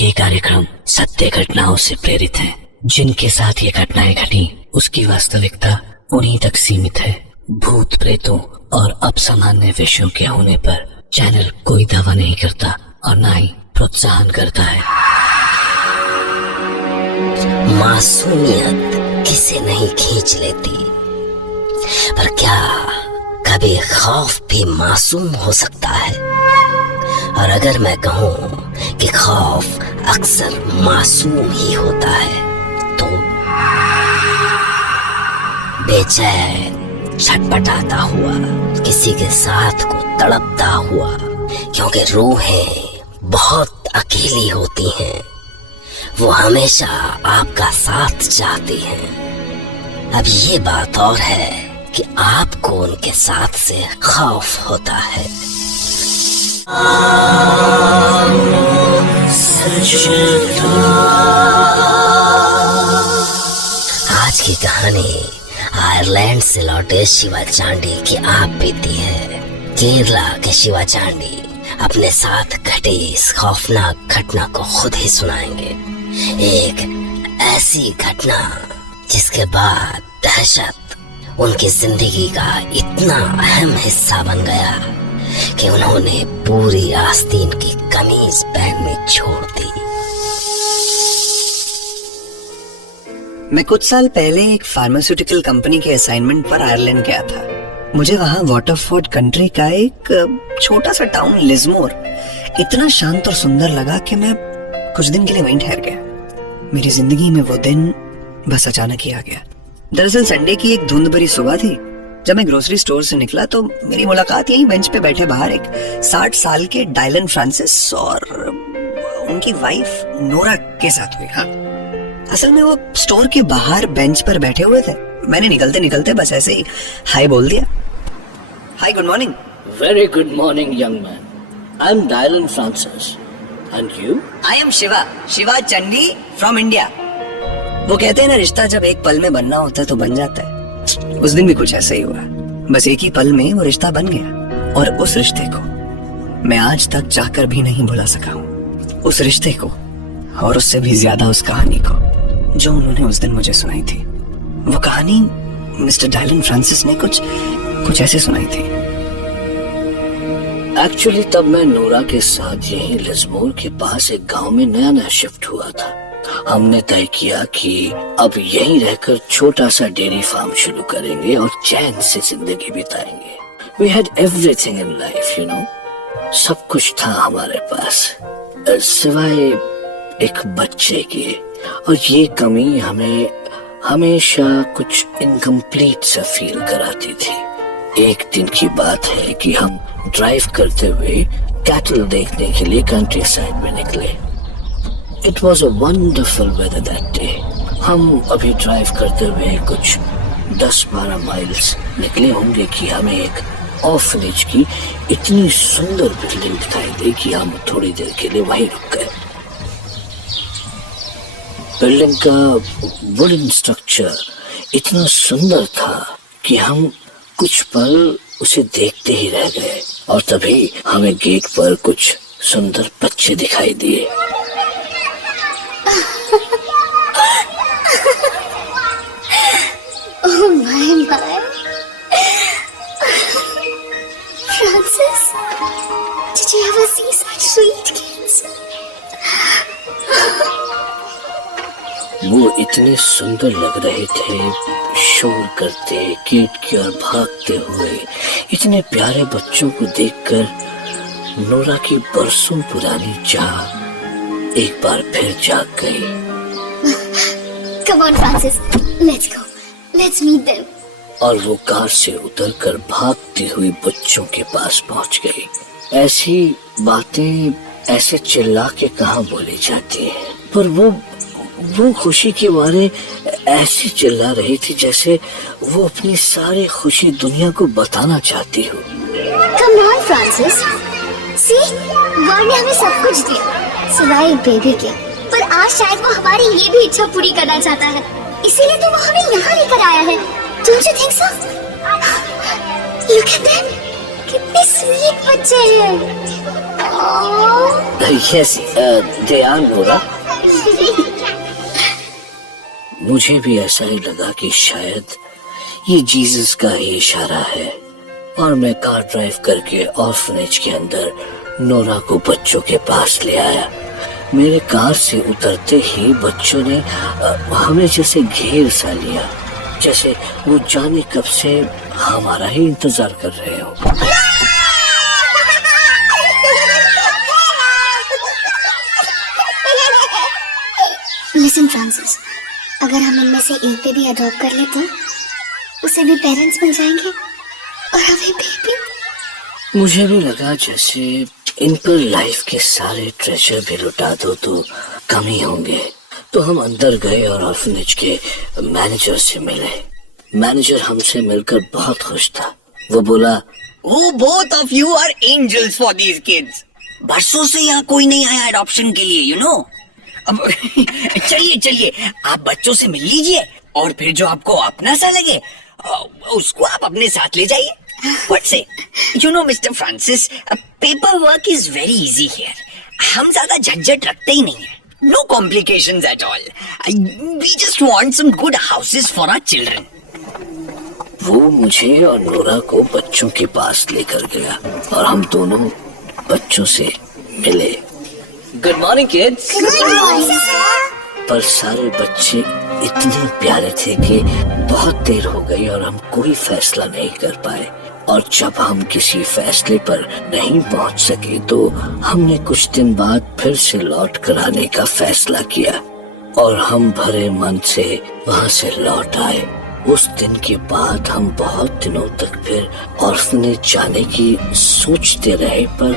ये कार्यक्रम सत्य घटनाओं से प्रेरित है। जिनके साथ ये घटनाएं घटी उसकी वास्तविकता उन्हीं तक सीमित है। भूत प्रेतों और असामान्य विषयों के होने पर चैनल कोई दावा नहीं करता और न ही प्रोत्साहन करता है। मासूमियत किसे नहीं खींच लेती, पर क्या कभी खौफ भी मासूम हो सकता है? और अगर मैं कहूँ कि खौफ अक्सर मासूम ही होता है तो बेचैन छटपटाता हुआ, किसी के साथ को तड़पता हुआ, क्योंकि रूहें बहुत अकेली होती हैं, वो हमेशा आपका साथ चाहती हैं। अब ये बात और है कि आपको उनके साथ से खौफ होता है। आज की कहानी आयरलैंड से लौटे शिवा चांडी की आप बीती है। केरला के शिवा चांडी अपने साथ घटी इस खौफनाक घटना को खुद ही सुनाएंगे। एक ऐसी घटना जिसके बाद दहशत उनकी जिंदगी का इतना अहम हिस्सा बन गया कि उन्होंने पूरी आस्तीन की कमीज बैग में छोड़ दी। मैं कुछ साल पहले एक फार्मास्यूटिकल कंपनी के असाइनमेंट पर आयरलैंड गया था। मुझे वहाँ वाटरफोर्ड कंट्री का एक छोटा सा टाउन लिज़मोर इतना शांत और सुंदर लगा कि मैं कुछ दिन के लिए वहीं ठहर गया। मेरी जिंदगी में वो दिन बस अचानक ही आ गया। दरअसल संडे की एक धुंध भरी सुबह थी जब मैं ग्रोसरी स्टोर से निकला तो मेरी मुलाकात यहीं बेंच पे बैठे बाहर एक 60 साल के डायलन फ्रांसिस और उनकी वाइफ नोरा के साथ हुई। हाँ, असल में वो स्टोर के बाहर बेंच पर बैठे हुए थे। मैंने निकलते निकलते बस ऐसे ही हाय बोल दिया। Hi, good morning. Very good morning young man, I am Dylan Francis and you? I am Shiva Chandi from India. वो कहते हैं ना, रिश्ता जब एक पल में बनना होता है तो बन जाता है। उस दिन भी कुछ ऐसा ही हुआ। बस एक ही पल में वो रिश्ता बन गया और उस रिश्ते को मैं आज तक चाहकर भी नहीं भुला सका हूँ। उस रिश्ते को और उससे भी ज्यादा उस कहानी को जो उन्होंने उस दिन मुझे सुनाई थी। वो कहानी मिस्टर डायलन फ्रांसिस ने कुछ ऐसे सुनाई थी। एक्चुअली तब मैं नोरा के साथ यहीं लिज़मोर के पास एक गांव में नया शिफ्ट हुआ था। हमने तय किया कि अब यहीं रहकर छोटा सा डेयरी फार्म शुरू करेंगे और चैन से जिंदगी बिताएंगे। We had everything in life, you know. सब कुछ था हमारे पास सिवाय एक बच्चे के, और ये कमी हमें हमेशा कुछ इनकम्प्लीट सा फील कराती थी। एक दिन की बात है कि हम ड्राइव करते हुए कैटल देखने के लिए कंट्री साइड में निकले। It was a wonderful weather that day. हम अभी ड्राइव करते हुए कुछ 10-12 माइल्स निकले होंगे कि हमें एक ऑर्फनेज की इतनी सुंदर बिल्डिंग दिखाई दी कि हम थोड़ी देर के लिए वहीं रुक गए। बिल्डिंग का वुडन स्ट्रक्चर इतना सुंदर था कि हम कुछ पल उसे देखते ही रह गए, और तभी हमें गेट पर कुछ सुंदर बच्चे दिखाई दिए। Oh my. Francis, did you ever see such sweet kids? वो इतने सुंदर लग रहे थे, शोर करते गेट की ओर भागते हुए। इतने प्यारे बच्चों को देखकर नोरा की बरसों पुरानी चाह एक बार फिर जाग गई। Come on, Francis, let's go. Let's meet them. और वो कार से उतरकर भागती हुई बच्चों के पास पहुंच गई। ऐसी बातें ऐसे चिल्ला के कहाँ बोली जाती हैं, पर वो खुशी के मारे ऐसे चिल्ला रही थी जैसे वो अपनी सारी खुशी दुनिया को बताना चाहती हो। Come on, Francis. See, God ने हमें सब कुछ दिया सिवाय बेबी के, पर आज शायद वो हमारी ये भी इच्छा पूरी करना चाहता है, इसीलिए तो वो हमें यहाँ लेकर आया है। Don't you think so? Look at them. कितने स्वीट बच्चे हैं। Yes they are Nora. मुझे भी ऐसा ही लगा कि शायद ये जीसस का ही इशारा है, और मैं कार ड्राइव करके ऑर्फनेज के अंदर नोरा को बच्चों के पास ले आया। मेरे कार से उतरते ही बच्चों ने हमें जैसे घेर सा लिया, जैसे वो जाने कब से हमारा ही इंतजार कर रहे हो। लिसन फ्रांसिस, अगर हम इनमें से एक पे भी अडॉप्ट कर ले तो उसे भी पेरेंट्स मिल जाएंगे और हमें बेबी। मुझे भी लगा जैसे इन पर लाइफ के सारे ट्रेजर भी लुटा दो तो कम ही होंगे। तो हम अंदर गए और ऑर्फनेज के मैनेजर से मिले। मैनेजर हमसे मिलकर बहुत खुश था। वो बोला, Oh, both of you are angels for these kids. बरसों से यहाँ कोई नहीं आया अडॉप्शन के लिए, you know. अब चलिए चलिए, आप बच्चों से मिल लीजिए और फिर जो आपको अपना सा लगे उसको आप अपने साथ ले जाइए। What say? You know, Mr. Francis, paperwork is very easy here. हम ज्यादा झंझट रखते ही नहीं है. No complications at all. We just want some good houses for our children. वो मुझे और नोरा को बच्चों के पास लेकर गया और हम दोनों बच्चों से मिले। Good morning, kids. पर सारे बच्चे इतने प्यारे थे कि बहुत देर हो गई और हम कोई फैसला नहीं कर पाए। और जब हम किसी फैसले पर नहीं पहुंच सके तो हमने कुछ दिन बाद फिर से लौट कर आने का फैसला किया और हम भरे मन से वहां से लौट आए। उस दिन के बाद हम बहुत दिनों तक फिर ऑर्फनेज जाने की सोचते रहे, पर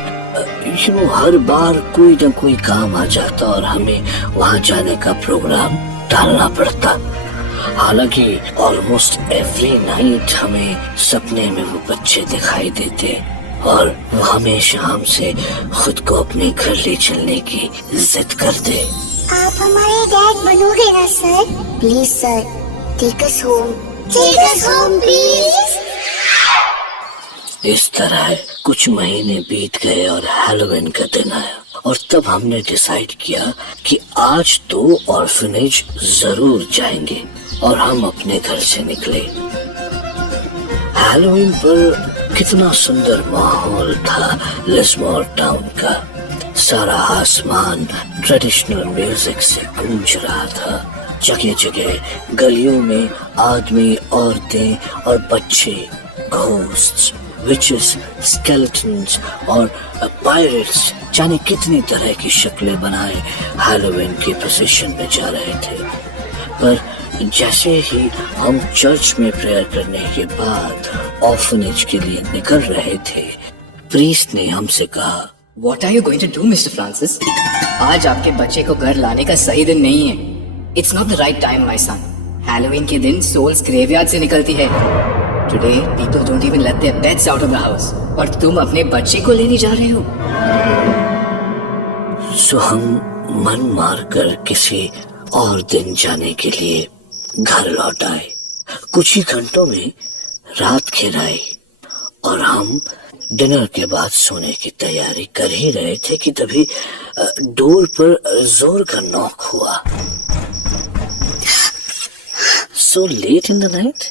हर बार कोई न कोई काम आ जाता और हमें वहां जाने का प्रोग्राम टालना पड़ता। हालांकि ऑलमोस्ट एवरी नाइट हमें सपने में वो बच्चे दिखाई देते और वो हमेशा हमसे खुद को अपने घर ले चलने की जिद करते। आप हमारे डैड बनोगे ना sir? Please sir, take us home. Take us home please. इस तरह कुछ महीने बीत गए और हैलोवीन का दिन आया और तब हमने डिसाइड किया कि आज तो ऑर्फनेज जरूर जाएंगे और हम अपने घर से निकले। हैलोवीन पर कितना सुंदर माहौल था लिस्मोर टाउन का। सारा आसमान ट्रेडिशनल म्यूजिक से गूंज रहा था। जगह जगह गलियों में आदमी, औरतें और बच्चे घोस्ट्स, विचेस, स्केलेटन्स और पायरेट्स जाने कितनी तरह की शक्लें बनाए हैलोवीन की प्रोसेशन में जा रहे थे। पर जैसे ही हम चर्च में प्रेयर करने के बाद ऑर्फनेज के लिए निकल रहे थे, प्रीस्ट ने हमसे कहा, What are you going to do, Mr. Francis? आज आपके बच्चे को घर लाने का सही दिन नहीं है। It's not the right time, my son. Halloween के दिन souls graveyard से निकलती है। Today, people don't even let their pets out of the house. और तुम अपने बच्चे को लेने जा रहे हो? सो हम मन मार कर किसी और दिन जाने के लिए घर लौट आए। कुछ ही घंटों में रात खेर आई और हम डिनर के बाद सोने की तैयारी कर ही रहे थे कि तभी डोर पर जोर का नॉक हुआ। So late in the night?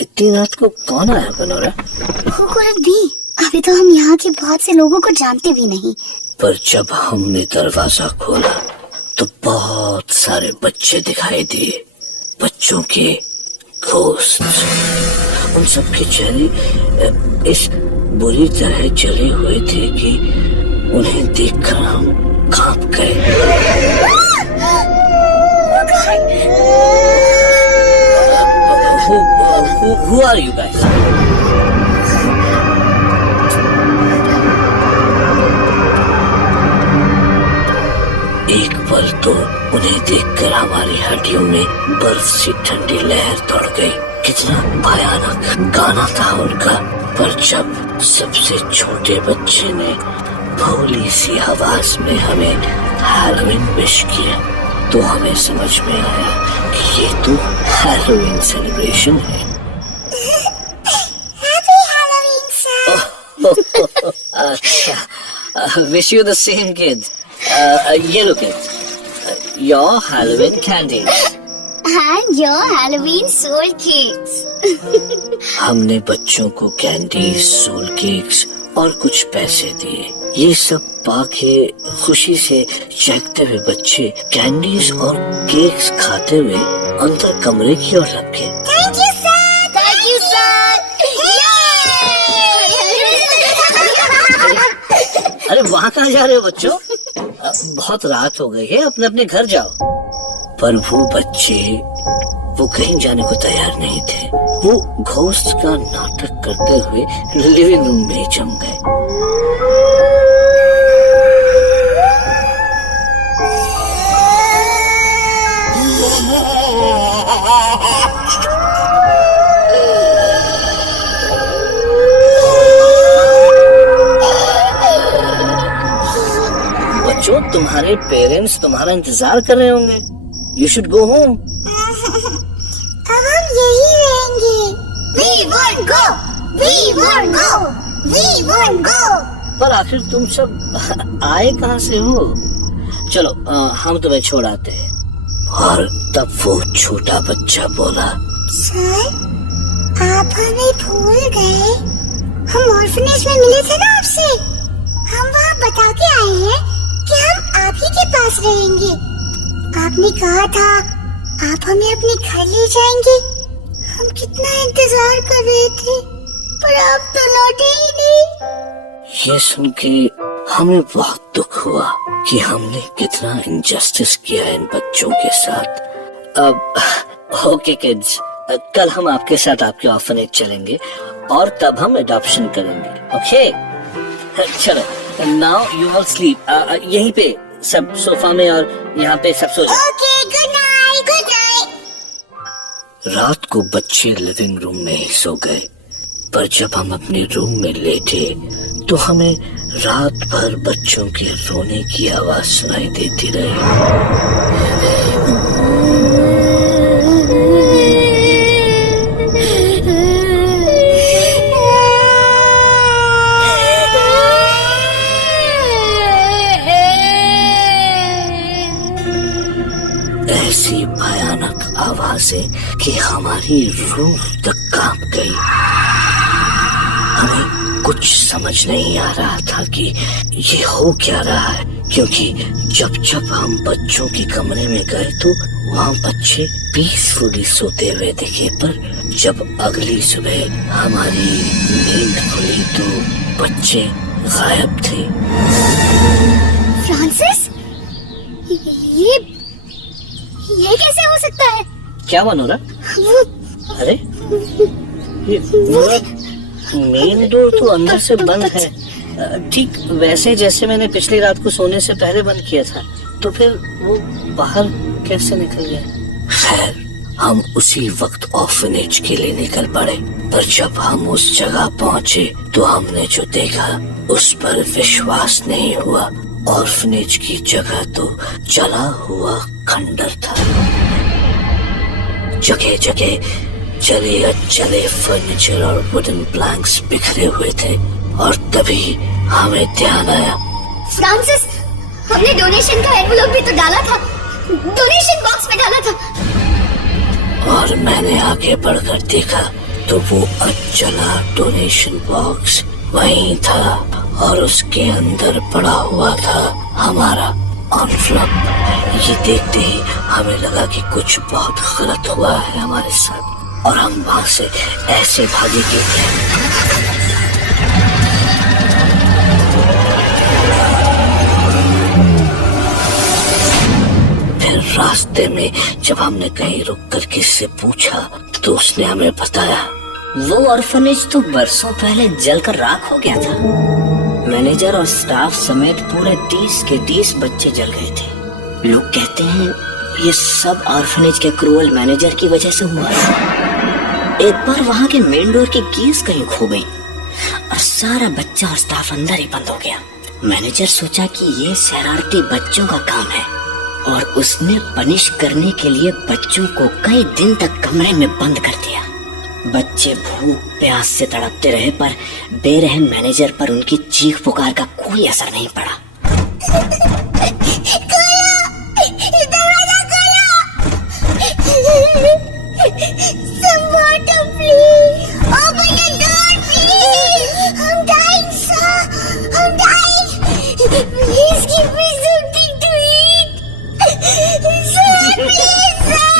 इतनी रात को कौन आया बनोरा? Who could it be? अभी तो हम यहाँ के बहुत से लोगों को जानते भी नहीं। पर जब हमने दरवाजा खोला तो बहुत सारे बच्चे दिखाई दिए, बच्चों के घोस्ट। उन सबके चेहरे इस बुरी तरह जले हुए थे कि उन्हें देखकर हम कांप गए। Who are you guys? एक पल तो उन्हें देखकर हमारी हड्डियों में बर्फ सी ठंडी लहर दौड़ गई। कितना भयानक गाना था उनका। पर जब सबसे छोटे बच्चे ने भोली सी आवाज में हमें हैलोवीन विश किया तो हमें समझ में आया कि ये तो हैलोवीन सेलिब्रेशन है। Happy Halloween! अच्छा, wish you the same kids. ये लो kids, your Halloween candies. And your Halloween soul cakes. हमने बच्चों को कैंडीज, सोल केक्स और कुछ पैसे दिए। ये सब पाके खुशी से चहकते हुए बच्चे कैंडीज और केक्स खाते हुए अंदर कमरे की ओर लग गए। Thank you, sir. Thank you, sir. अरे वहाँ कहाँ जा रहे हो बच्चों? बहुत रात हो गई है, अपने अपने घर जाओ। पर वो बच्चे वो कहीं जाने को तैयार नहीं थे। वो घोस्ट का नाटक करते हुए लिविंग रूम में जम गए। बच्चों, तुम्हारे पेरेंट्स तुम्हारा इंतजार कर रहे होंगे। You should go home. अब हम यही रहेंगे। We won't go. We won't go. We won't go. पर आखिर तुम सब आए कहाँ से हो? चलो हम तुम्हें छोड़ आते हैं। और तब वो छोटा बच्चा बोला, सर, आप हमें भूल गए। हम ऑर्फनेज में मिले थे ना आपसे। हम वहाँ बता के आए हैं कि हम आप ही के पास रहेंगे। आपने कहा था आप हमें अपने घर ले जाएंगे। हम कितना इंतजार कर रहे थे, पर आप तो लौटे ही नहीं। ये सुन के हमें बहुत दुख हुआ कि हमने कितना इनजस्टिस किया इन बच्चों के साथ। अब ओके किड्स, कल हम आपके साथ आपके ऑर्फनेज चलेंगे और तब हम अडॉप्शन करेंगे। ओके चलो, नाउ यू विल स्लीप। यहीं पे सब सोफा में और यहाँ पे सब सो जाओ। Okay, good night, good night. रात को बच्चे लिविंग रूम में ही सो गए, पर जब हम अपने रूम में लेटे तो हमें रात भर बच्चों के रोने की आवाज सुनाई देती रही। ऐसी भयानक आवाजें कि हमारी रूह तक कांप गई। हमें कुछ समझ नहीं आ रहा था कि ये हो क्या रहा है, क्योंकि जब जब हम बच्चों के कमरे में गए तो वहाँ बच्चे पीसफुली सोते हुए दिखे, पर जब अगली सुबह हमारी नींद खुली तो बच्चे गायब थे। फ्रांसिस, ये कैसे हो सकता है? क्या मनोरा? अरे ये मेन डोर तो अंदर से बंद है, ठीक वैसे जैसे मैंने पिछली रात को सोने से पहले बंद किया था। तो फिर वो बाहर कैसे निकल गया? खैर, हम उसी वक्त ऑर्फनेज के लिए निकल पड़े, पर जब हम उस जगह पहुंचे तो हमने जो देखा उस पर विश्वास नहीं हुआ। ऑर्फनेज की जगह तो जला हुआ खंडर था। जगह जगह जले फर्नीचर और वुडन प्लैंक्स बिखरे हुए थे, और तभी हमें ध्यान आया। फ्रांसिस, हमने डोनेशन का एनवेलप भी तो डाला था, डोनेशन बॉक्स में डाला था। और मैंने आगे बढ़कर देखा तो वो अजला डोनेशन बॉक्स वहीं था, और उसके अंदर पड़ा हुआ था हमारा एनवेलप। ये देखते ही हमें लगा कि कुछ बहुत गलत हुआ है हमारे साथ, और हम वहां से ऐसे भागे कि फिर रास्ते में जब हमने कहीं रुक कर किसी से पूछा तो उसने हमें बताया वो ऑर्फनेज तो बरसों पहले जलकर राख हो गया था। मैनेजर और स्टाफ समेत पूरे 30 के 30 बच्चे जल गए थे। लोग कहते हैं ये सब ऑर्फनेज के क्रूअल मैनेजर की वजह से हुआ है। एक बार वहाँ के मेन डोर की कीज कहीं खो गई और सारा बच्चा और स्टाफ अंदर ही बंद हो गया। मैनेजर सोचा कि ये शरारती बच्चों का काम है, और उसने पनिश करने के लिए बच्चों को कई दिन तक कमरे में बंद कर दिया। बच्चे भूख प्यास से तड़पते रहे, पर बेरहम मैनेजर पर उनकी चीख पुकार का कोई असर नहीं पड़ा। दरवाजा खोलो! Some water, please! Open the door, please! I'm dying, sir! I'm dying! Please give me something to eat! Sir, please, sir!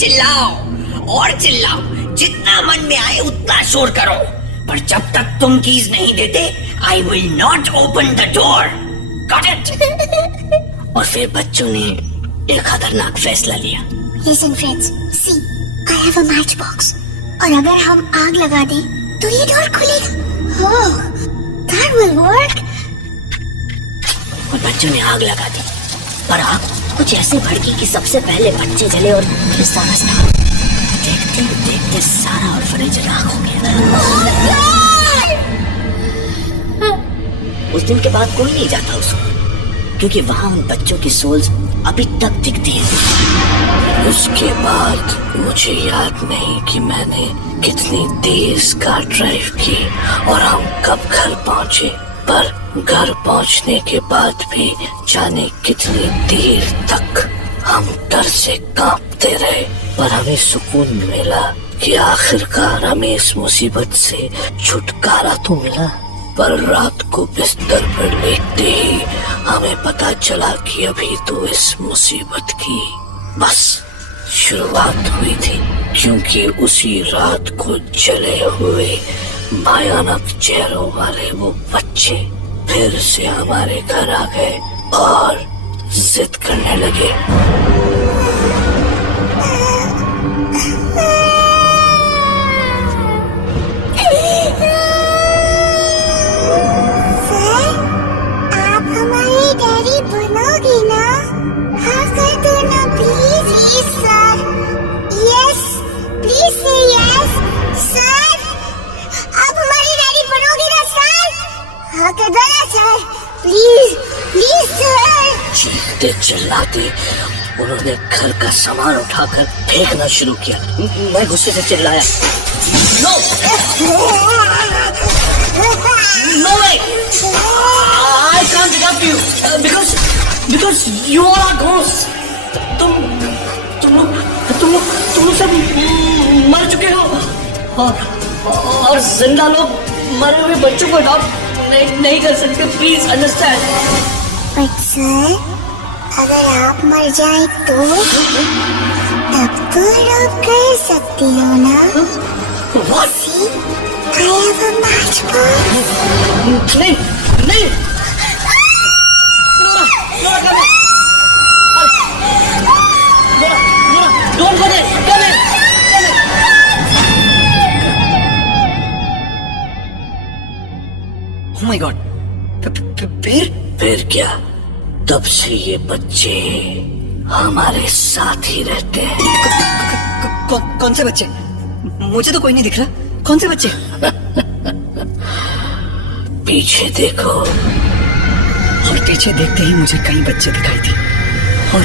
चिल्लाओ और चिल्लाओ, जितना मन में आए उतना शोर करो, पर जब तक तुम कीज नहीं देते, I will not open the door. Got it? और फिर बच्चों ने एक खतरनाक फैसला लिया। Listen, friends. See, I have a matchbox. और अगर हम आग लगा दें, तो ये डोर खुलेगा। Oh, that will work. और बच्चों ने आग लगा दी, पर आग कुछ ऐसे भड़की कि सबसे पहले बच्चे जले और फिर सारा स्टाफ। देखते देखते सारा ऑर्फनेज राख हो गया। उस दिन के बाद कोई नहीं जाता उसको, क्योंकि वहां उन बच्चों की सोल्स अभी तक दिखती हैं। उसके बाद मुझे याद नहीं कि मैंने कितनी तेज कार ड्राइव की और हम कब घर पहुंचे, पर घर पहुंचने के बाद भी जाने कितनी देर तक हम डर से कांपते रहे, पर हमें सुकून मिला कि आखिरकार हमें इस मुसीबत से छुटकारा तो मिला। पर रात को बिस्तर पर लेटते ही हमें पता चला कि अभी तो इस मुसीबत की बस शुरुआत हुई थी, क्योंकि उसी रात को जले हुए भयानक चेहरों वाले वो बच्चे फिर से हमारे घर आ गए और जिद करने लगे। बनोगे ना? हाँ कर दो ना प्लीज सर। यस प्लीज से यस सर। आप हमारी डैडी बनोगे ना सर? हाँ कर दो ना सर, प्लीज प्लीज सर। चीखते चिल्लाते उन्होंने घर का सामान उठाकर फेंकना शुरू किया। मैं गुस्से से चिल्लाया, no no way, I can't help you because you all are ghosts. तुम लोग सब मर चुके हो और जिंदा लोग मरे हुए बच्चों को अडॉप्ट नहीं कर सकते। Please understand. बट सर, अगर आप मर जाए तो तब तो अडॉप्ट कर सकती हो ना? What? See, I have a matchbox. नहीं Don't go there. Come in. Oh my God. फिर क्या? तब से ये बच्चे हमारे साथ ही रहते हैं। कौन से बच्चे? मुझे तो कोई नहीं दिख रहा। कौन से बच्चे? पीछे देखो। और पीछे देखते ही मुझे कई बच्चे दिखाई दिए, और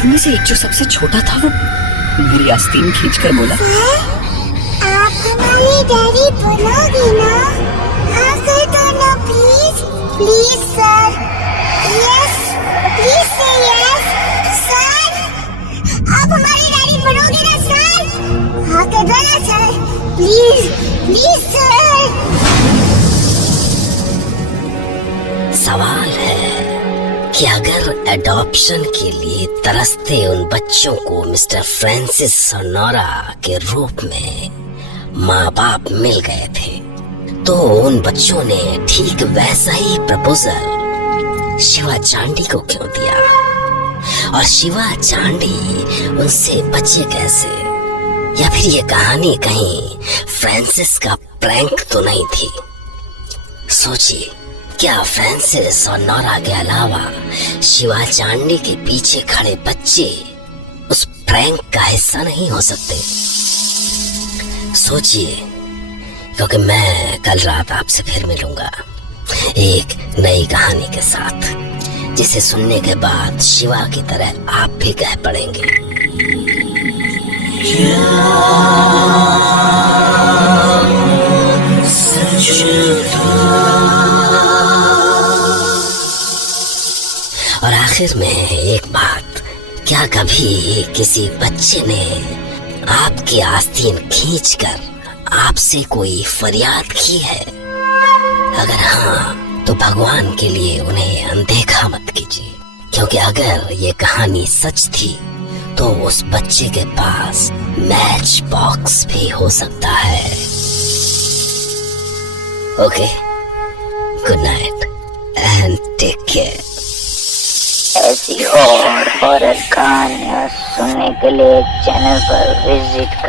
उनमें से एक जो सबसे छोटा था वो मेरी आस्तीन खींचकर बोला, आप हमारी डैडी बनोगे ना? हाँ कर दो ना please please sir. Yes please से यस सर। आप हमारी डैडी बनोगे ना सर? हाँ कर दो ना सर, प्लीज प्लीज सर। सवाल है कि अगर एडॉप्शन के लिए तरसते उन बच्चों को मिस्टर फ्रांसिस सोनोरा के रूप में माँ बाप मिल गए थे, तो उन बच्चों ने ठीक वैसा ही प्रपोजल शिवा चांडी को क्यों दिया? और शिवा चांडी उनसे बचे कैसे? या फिर ये कहानी कहीं फ्रांसिस का प्रैंक तो नहीं थी? सोचिए, क्या फ्रांसिस और नोरा के अलावा शिवा चांडी के पीछे खड़े बच्चे उस प्रैंक का हिस्सा नहीं हो सकते? सोचिए, क्योंकि मैं कल रात आपसे फिर मिलूंगा एक नई कहानी के साथ, जिसे सुनने के बाद शिवा की तरह आप भी कह पड़ेंगे, और आखिर में एक बात, क्या कभी किसी बच्चे ने आपकी आस्तीन खींचकर आपसे कोई फरियाद की है? अगर हाँ, तो भगवान के लिए उन्हें अनदेखा मत कीजिए, क्योंकि अगर ये कहानी सच थी तो उस बच्चे के पास मैच बॉक्स भी हो सकता है। Okay, good night and take care. ऐसी और हॉरर कहानियाँ सुनने के लिए चैनल पर विजिट